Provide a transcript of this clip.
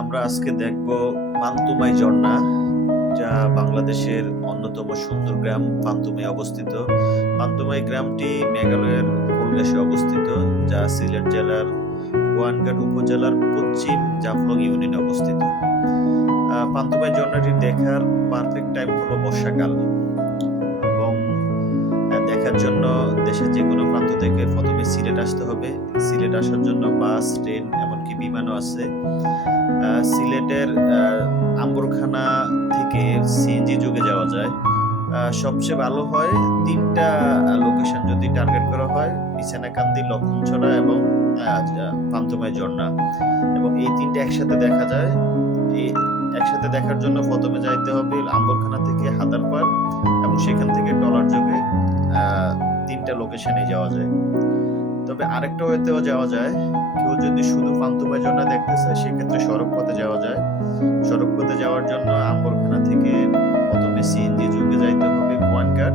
আমরা আজকে দেখব পান্তুমাই ঝর্ণা, যা বাংলাদেশের অন্যতম সুন্দর গ্রাম পান্তুমাই অবস্থিত। পান্তুমাই গ্রামটি মেঘালয়ের কলগাসে অবস্থিত, যা সিলেট জেলার গোয়ানঘাট উপজেলার পশ্চিম জাফলং ইউনিয়নে অবস্থিত। পান্তুমাই ঝর্ণাটি দেখার পারফেক্ট টাইম হলো বর্ষাকাল। দেখার জন্য দেশের যে কোনো প্রান্ত থেকে প্রথমে সিলেট আসতে হবে। সিলেট আসার জন্য বাস, ট্রেন, এমনকি বিমানও আছে। সিলেটের আম্বরখানা থেকে সিএনজি যুগে যাওয়া যায়। সবচেয়ে ভালো হয় তিনটা লোকেশন যদি টার্গেট করা হয় বিছানাকান্দি লক্ষণছড়া এবং পান্তুমাই ঝর্ণা। এবং এই তিনটা একসাথে দেখা যায়। একসাথে দেখার জন্য প্রথমে যাইতে হবে আম্বরখানা থেকে হাদারপাড় এবং সেখান থেকে তিনটা লোকেশনে যাওয়া যায়। তবে আরেকটা ওয়েতেও যাওয়া যায়। কেউ যদি শুধু পান্তুবা ঝর্ণা দেখতে চায় সেক্ষেত্রে সড়ক পথে যাওয়া যায়। সড়ক পথে যাওয়ার জন্য আম্বরখানা থেকে প্রথমে সিএনজি যুগে যাইতে হবে গোয়ানঘাট